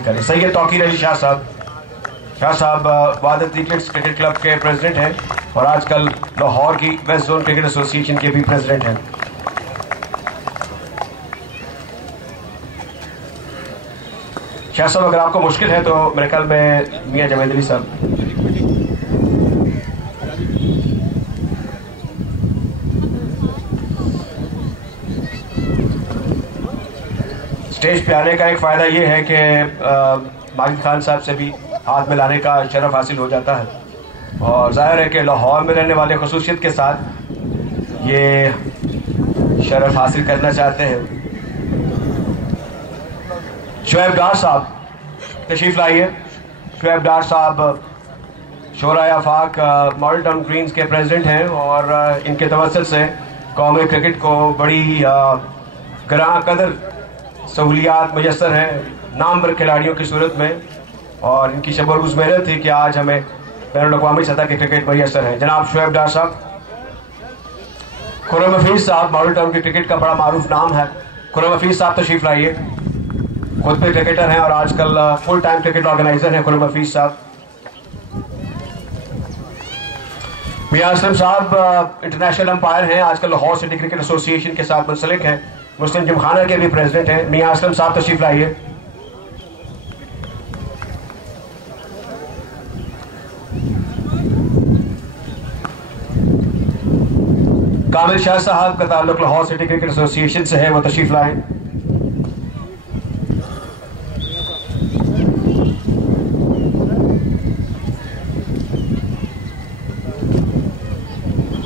हासिल करें। सैयद तौकीर अली शाह साहब, शाह साहब वादत ईगल्स क्रिकेट क्लब के प्रेसिडेंट हैं और आजकल लाहौर की वेस्ट जोन क्रिकेट एसोसिएशन के भी प्रेसिडेंट हैं। शाह साहब, अगर आपको मुश्किल है तो मेरे ख्याल में मियां जावेद अली साहब। स्टेज पे आने का एक फ़ायदा ये है कि माजिद खान साहब से भी हाथ मिलाने का शरफ हासिल हो जाता है और जाहिर है कि लाहौर में रहने वाले खसूसियत के साथ ये शरफ हासिल करना चाहते हैं। शुएब डार साहब तशरीफ लाइए। शुएब डार साहब शोराए आफाक मॉडल टाउन ग्रीन्स के प्रेसिडेंट हैं और इनके तवस्सुल से कौमी क्रिकेट को बड़ी गरां कदर सहूलियात मुयसर हैं नामवर खिलाड़ियों की सूरत में और इनकी शब-ओ-रोज़ मेहनत थी कि आज हमें बैनुल-अक़वामी सतह के क्रिकेट मुयसर है। जनाब शुएब डार साहब। खुर्रम हफीज साहब मॉडल टाउन की क्रिकेट का बड़ा मारूफ नाम है। खुर्रम हफीज साहब तशरीफ लाइए। खुद भी क्रिकेटर हैं और आजकल फुल टाइम क्रिकेट ऑर्गेनाइजर हैं खुर्रम हफीज साहब। मियां असलम साहब इंटरनेशनल अंपायर हैं, आजकल लाहौर सिटी क्रिकेट एसोसिएशन के साथ मुंसलिक हैं, मुस्लिम जिमखाना के भी प्रेसिडेंट हैं। मियां असलम साहब तशरीफ लाइए। कामिल शाह साहब का ताल्लुक लाहौर सिटी क्रिकेट एसोसिएशन से है, वो तशरीफ लाएं।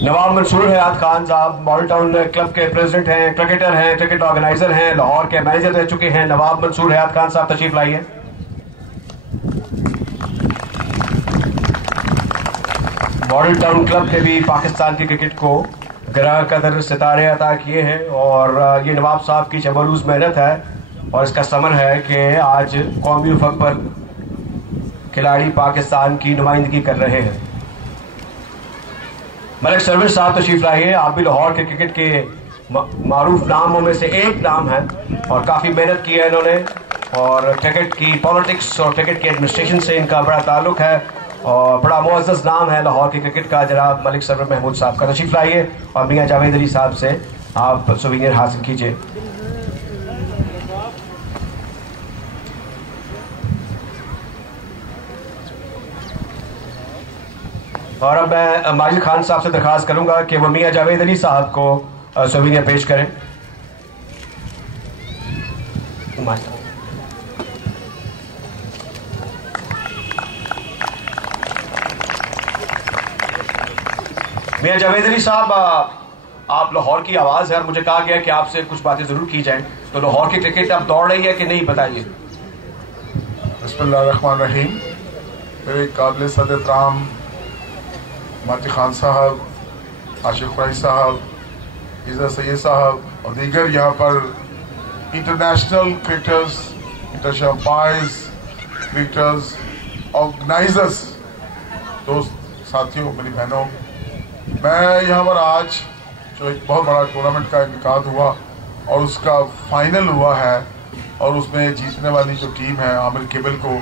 नवाब मंसूर हयात खान साहब मॉडल टाउन क्लब के प्रेसिडेंट हैं, क्रिकेटर हैं, क्रिकेट ऑर्गेनाइजर हैं, लाहौर के मैनेजर रह चुके हैं। नवाब मंसूर हयात खान साहब तशरीफ लाइए। मॉडल टाउन क्लब के भी पाकिस्तान की क्रिकेट को गरां कदर सितारे अता किए हैं और ये नवाब साहब की शब-ओ-रोज़ मेहनत है और इसका समर है कि आज कौमी उफ़क़ पर खिलाड़ी पाकिस्तान की नुमाइंदगी कर रहे हैं। मलिक सरवर साहब तशरीफ लाइए। आप भी लाहौर के क्रिकेट के मारूफ नामों में से एक नाम है और काफ़ी मेहनत की है इन्होंने और क्रिकेट की पॉलिटिक्स और क्रिकेट के एडमिनिस्ट्रेशन से इनका बड़ा ताल्लुक है और बड़ा मुअज़्ज़ज़ नाम है लाहौर की क्रिकेट का। जनाब मलिक सरवर महमूद साहब का तशरीफ लाइए और मियां जावेद अली साहब से आप सुवीनियर हासिल कीजिए। और अब मैं माजिद खान साहब से दरख्वास्त करूंगा कि वो मियां जावेद अली साहब को सुवीनियर पेश करें। मियां जावेद अली साहब, आप लाहौर की आवाज़ है और मुझे कहा गया कि आपसे कुछ बातें ज़रूर की जाएं, तो लाहौर की क्रिकेट अब दौड़ रही है कि नहीं, बताइए। बिस्मिल्लाहिर्रहमानिर्रहीम। मेरे काबिल सदर माजिद खान साहब, आशिक फ़राई साहब, इज़्ज़त सैयद साहब और दीगर यहाँ पर international cricketers, international umpires, cricketers, organisers, दोस्त साथियों, मेरी बहनों, मैं यहाँ पर आज जो एक बहुत बड़ा टूर्नामेंट का इनेकाद हुआ और उसका फाइनल हुआ है और उसमें जीतने वाली जो टीम है आमिर केबल को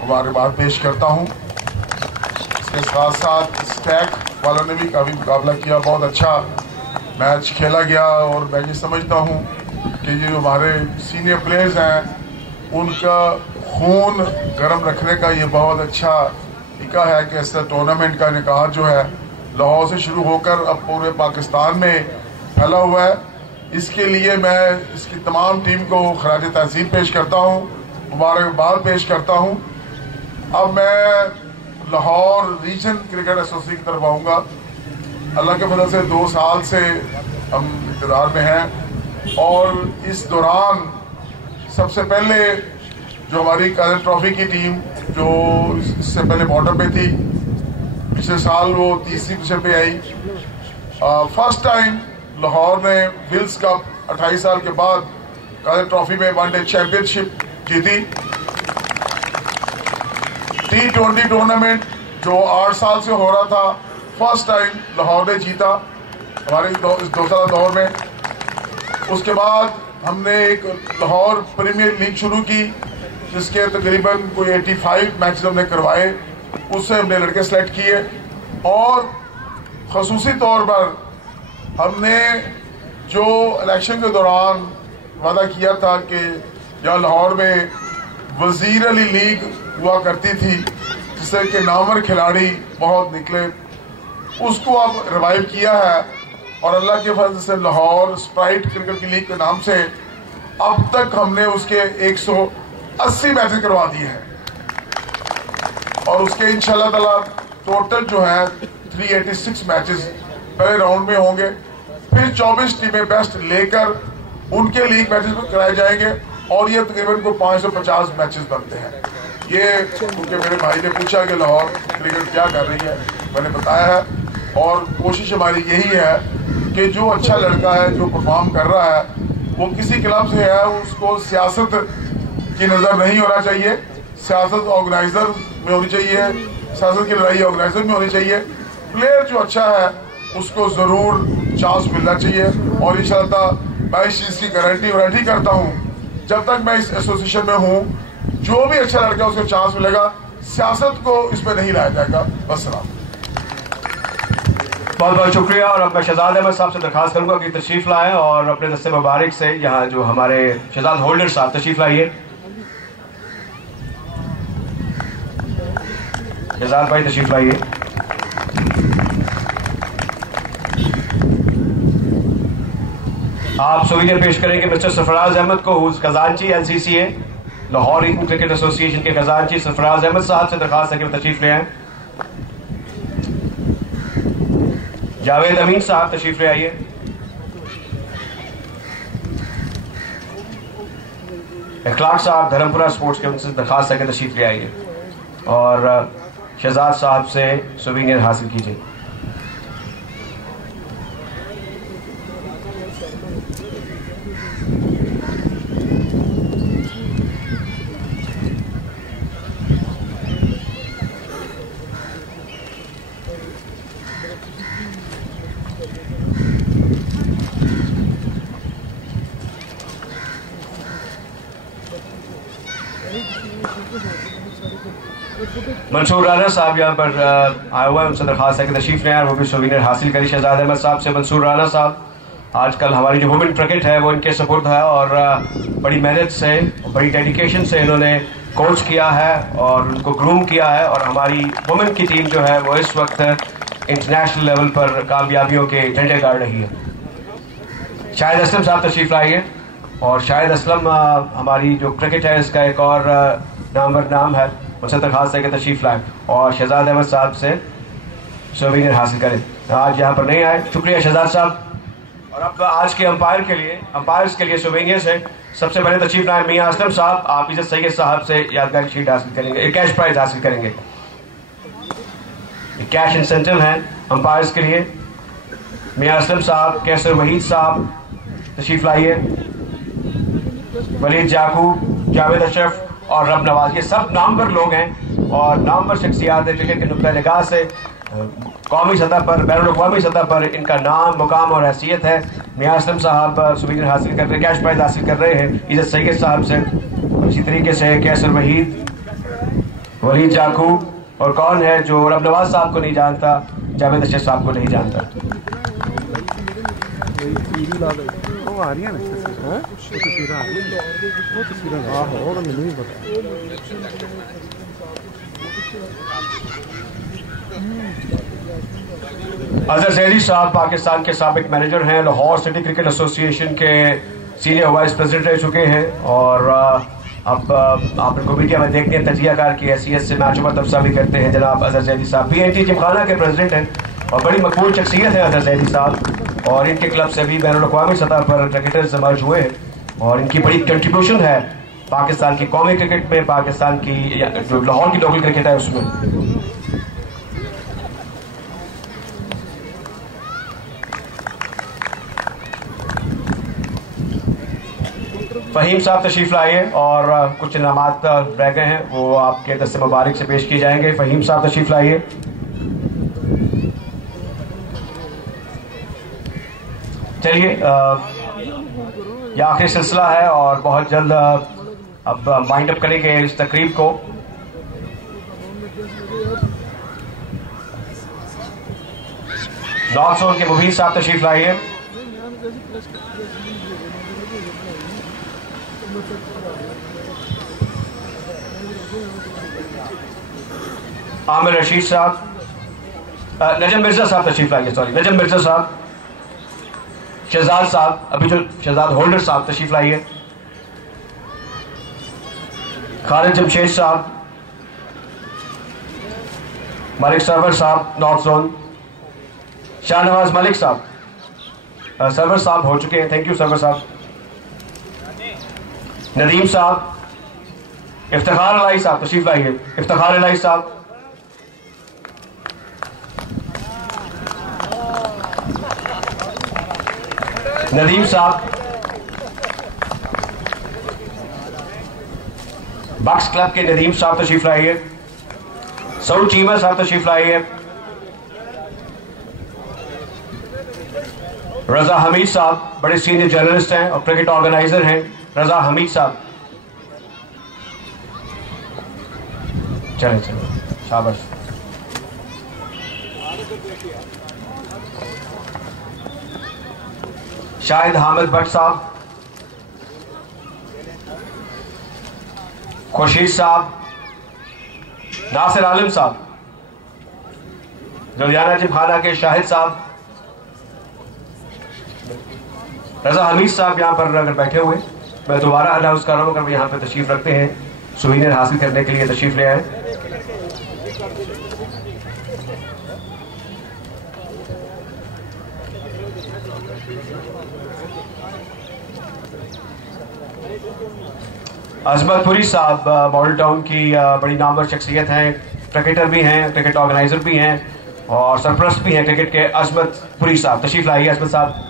मुबारकबाद पेश करता हूँ। इसके साथ साथ स्टैक वालों ने भी काफ़ी मुकाबला किया, बहुत अच्छा मैच खेला गया और मैं ये समझता हूँ कि ये जो हमारे सीनियर प्लेयर्स हैं उनका खून गर्म रखने का ये बहुत अच्छा तरीका है कि इस टूर्नामेंट का इनेकाद जो है लाहौर से शुरू होकर अब पूरे पाकिस्तान में फैला हुआ है। इसके लिए मैं इसकी तमाम टीम को खराज तहसीन पेश करता हूँ, मुबारकबाद पेश करता हूँ। अब मैं लाहौर रीजन क्रिकेट एसोसिएशन की तरफ आऊँगा। अल्लाह के फजल से 2 साल से हम इक़्तिदार में हैं और इस दौरान सबसे पहले जो हमारी कादर ट्रॉफी की टीम जो इससे पहले बॉर्डर पे थी, पिछले साल वो 30वीं पोजीशन पे आई। फर्स्ट टाइम लाहौर ने विल्स कप 28 साल के बाद कादर ट्रॉफी में वनडे चैंपियनशिप जीती। T20 टूर्नामेंट जो 8 साल से हो रहा था, फर्स्ट टाइम लाहौर ने जीता हमारे इस 2 साल दौर में। उसके बाद हमने एक लाहौर प्रीमियर लीग शुरू की जिसके तकरीबन कोई 85 मैचेस हमने करवाए, उससे हमने लड़के सेलेक्ट किए और खसूसी तौर पर हमने जो इलेक्शन के दौरान वादा किया था कि यहाँ लाहौर में वजीर अली लीग हुआ करती थी जिससे कि नामवर खिलाड़ी बहुत निकले, उसको अब रिवाइव किया है और अल्लाह के फजल से लाहौर स्प्राइट क्रिकेट की लीग के नाम से अब तक हमने उसके 180 मैचेस करवा दिए हैं और उसके इंशाल्लाह ताला टोटल जो है 386 मैचेस पहले राउंड में होंगे। फिर 24 टीमें बेस्ट लेकर उनके लीग मैचेस में कराए जाएंगे और ये तकरीबन को 550 मैचेस बनते हैं। ये क्योंकि मेरे भाई ने पूछा कि लाहौर क्रिकेट क्या कर रही है, मैंने बताया है और कोशिश हमारी यही है कि जो अच्छा लड़का है जो परफॉर्म कर रहा है वो किसी क्लब से है, उसको सियासत की नज़र नहीं होना चाहिए, सियासत ऑर्गेनाइजर में होनी चाहिए, सियासत की लड़ाई ऑर्गेनाइजर में होनी चाहिए। प्लेयर जो अच्छा है उसको जरूर चांस मिलना चाहिए और इंशाअल्लाह मैं इस चीज़ की गारंटी करता हूँ, जब तक मैं इस एसोसिएशन में हूँ जो भी अच्छा लड़का है उसको चांस मिलेगा, सियासत को इसमें नहीं लाया जाएगा। बस बहुत बहुत शुक्रिया। और अब मैं शहजाद अहमद साहब से दरखास्त करूंगा कि तशरीफ लाएं और अपने दस्ते मुबारक से यहाँ जो हमारे शहजाद होल्डर साहब तशरीफ लाइए। शहजाद भाई तशरीफ लाइए। आप सुविधा पेश करेंगे मिस्टर सरफराज अहमद को, खजानची LCCA Lahore Eden cricket association के खजानची सरफराज अहमद साहब से दरखास्त है कि तशरीफ ले आए। जावेद अमीन साहब तशरीफ ले आइए। इखलाक साहब धर्मपुरा स्पोर्ट्स के उनसे दरखास्त है कि तशरीफ ले आइए और शहजाद साहब से सुवीनियर हासिल कीजिए। मंसूर राना साहब यहाँ पर आए हुए हैं, उनसे दरखास्त है कि तशरीफ ले आए, वो भी सुवीनियर हासिल करी शहजाद अहमद साहब से। मंसूर राना साहब आजकल हमारी जो वुमेन क्रिकेट है वो इनके सपुर्द है और बड़ी मेहनत से बड़ी डेडिकेशन से इन्होंने कोच किया है और उनको ग्रूम किया है और हमारी वुमेन की टीम जो है वो इस वक्त इंटरनेशनल लेवल पर कामयाबियों के झंडे गाड़ रही है। शाहिद असलम साहब तशरीफ लाइए और शाहिद असलम हमारी जो क्रिकेट है इसका एक और नाम है, उनसे दरखास्त है कि तशरीफ लाए और शहजाद अहमद साहब से सुवीनियर हासिल करें। आज यहाँ पर नहीं आए, शुक्रिया शहजाद साहब। और अब आज के अंपायर्स के लिए सुवीनियर से सबसे पहले तशरीफ लाए मियां असलम साहब। आप इज्जत सैयद साहब से यादगार शीट हासिल करेंगे, एक कैश प्राइज हासिल करेंगे, कैश इंसेंटिव है अंपायर्स के लिए। मियां असलम साहब, कैसर वहीद साहब तशरीफ लाइए, वलीद याकूब, जावेद अशरफ और रब नवाज, ये सब नामवर लोग हैं और नामवर शख्सियात क्रिकेट के नुक्ता निगाह से कौमी सतह पर बैनुल-अक़वामी सतह पर इनका नाम मुकाम और हैसियत है। मियां असलम साहब सुवीनियर हासिल कर रहे, कैश प्राइज हासिल कर रहे हैं इज्जत सैयद साहब से। इसी तरीके से कैसर वहीद, वलीद याकूब और कौन है जो रब नवाज साहब को नहीं जानता, जावेद अशरफ साहब को नहीं जानता। आ रही है ना अजहर ज़ैदी साहब पाकिस्तान के साबिक मैनेजर हैं, लाहौर सिटी क्रिकेट एसोसिएशन के सीनियर वाइस प्रेसिडेंट रह चुके हैं और अब आप इनको मीडिया में देखते हैं तजियाकार की हैसियत से मैचों पर तबसरा भी करते हैं। जनाब अजहर ज़ैदी साहब PNT जिमखाना के प्रेसिडेंट हैं और बड़ी मकबूल शख्सियत है अजहर ज़ैदी साहब और इनके क्लब से भी बैनुल-अक़वामी सतह पर क्रिकेटर्स इमर्ज हुए हैं और इनकी बड़ी कंट्रीब्यूशन है पाकिस्तान की कौमी क्रिकेट में, पाकिस्तान की जो लाहौर की लोकल क्रिकेट है उसमें। फहीम साहब तशरीफ लाइए और कुछ इनामात रह गए हैं वो आपके दस्ते मुबारक से पेश किए जाएंगे। फहीम साहब तशरीफ लाइए। चलिए, यह आखिरी सिलसिला है और बहुत जल्द अब वाइंड अप करेंगे इस तकरीब को। नॉर्थ जोन के मुबीन साहब तशरीफ लाइए। आमिर रशीद साहब, नजम मिर्जा साहब तशरीफ लाइए। सॉरी, नजम मिर्जा साहब, शहजाद साहब, अभी जो शहजाद होल्डर साहब तशरीफ लाइए। खालिद जमशेद साहब, मलिक सरवर साहब नॉर्थ जोन, शाहनवाज मलिक साहब, सरवर साहब हो चुके हैं, थैंक यू सरवर साहब। नदीम साहब, इफ्तिखार अलाई साहब तशरीफ लाइए। इफ्तिखार अलाई साहब, नदीम साहब, बक्स क्लब के नदीम साहब तशरीफ लाइए। सऊद चीमा साहब तशरीफ लाइए। रजा हमीद साहब, बड़े सीनियर जर्नलिस्ट हैं और क्रिकेट ऑर्गेनाइजर हैं। रजा हमीद साहब, चलें शाबाश। शाहिद हामिद भट्ट साहब, खुर्शीद साहब, नासिर आलम साहब, लुधियाना जिमखाना के शाहिद साहब, रजा हमीद साहब यहाँ पर अगर बैठे हुए, मैं दोबारा अनाउंस कर रहा हूँ, अगर वो यहाँ पे तशरीफ रखते हैं सुवीनियर हासिल करने के लिए तशरीफ ले आए। अजमतपुरी साहब मॉडल टाउन की बड़ी नामवर शख्सियत हैं, क्रिकेटर भी हैं, क्रिकेट ऑर्गेनाइजर भी हैं और सरपरस्त भी हैं क्रिकेट के। अजमतपुरी साहब तशरीफ लाइए। अजमत साहब,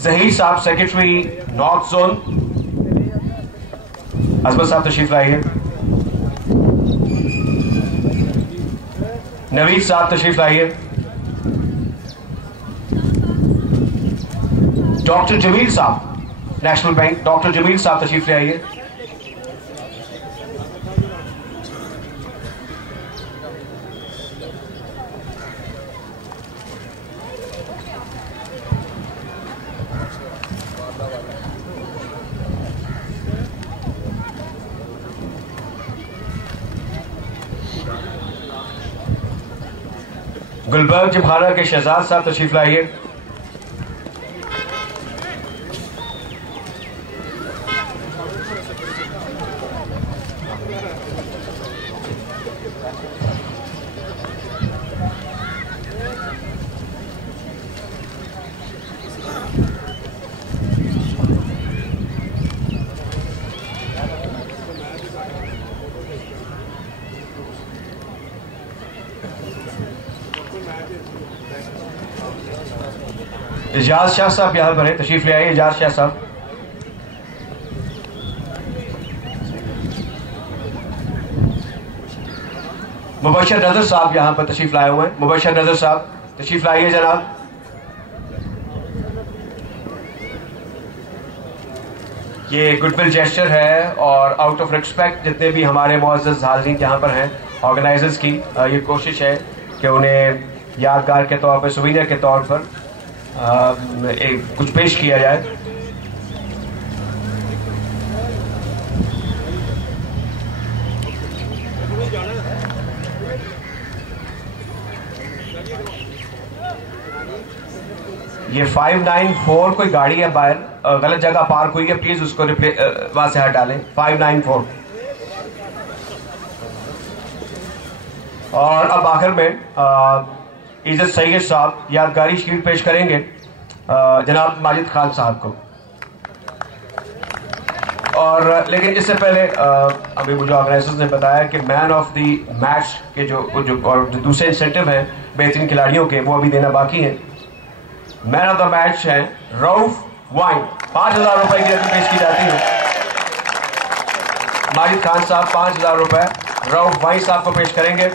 जहीर साहब सेक्रेटरी नॉर्थ जोन, अजमत साहब तशरीफ लाइए। नवीद साहब तशरीफ लाइए। डॉक्टर जमील साहब, नेशनल बैंक, डॉक्टर जमील साहब तशरीफ ले आइए। गुलबर्ग जिमखाना के शहजाद साहब तशरीफ लाइए। इजाज शाह साहब यहाँ पर है, तशरीफ ले आइए। इजाज शाह साहब, मुबशर नजर साहब यहाँ पर तशरीफ लाए हुए हैं। मुबशर नजर साहब तशरीफ लाइए जनाब। ये गुडविल जेस्चर है और आउट ऑफ रिस्पेक्ट जितने भी हमारे मुअज़्ज़ज़ हाज़रीन यहाँ पर हैं, ऑर्गेनाइजर्स की ये कोशिश है कि उन्हें यादगार के तौर पर, सुवीनियर के तौर पर कुछ पेश किया जाए। ये 594 कोई गाड़ी है बाहर, गलत जगह पार्क हुई है, प्लीज उसको वहां से हटा डालें। 594। और अब आखिर में इज्जत सैयद साहब यादगारी शीट पेश करेंगे जनाब माजिद खान साहब को। और लेकिन इससे पहले अभी मुझे ऑर्गेनाइजर्स ने बताया कि मैन ऑफ द मैच के जो दूसरे इंसेंटिव हैं बेहतरीन खिलाड़ियों के, वो अभी देना बाकी है। मैन ऑफ द मैच है रऊफ वाइन, 5,000 रुपए की रकम पेश की जाती है। माजिद खान साहब 5,000 रुपए रऊफ वाइन साहब को पेश करेंगे।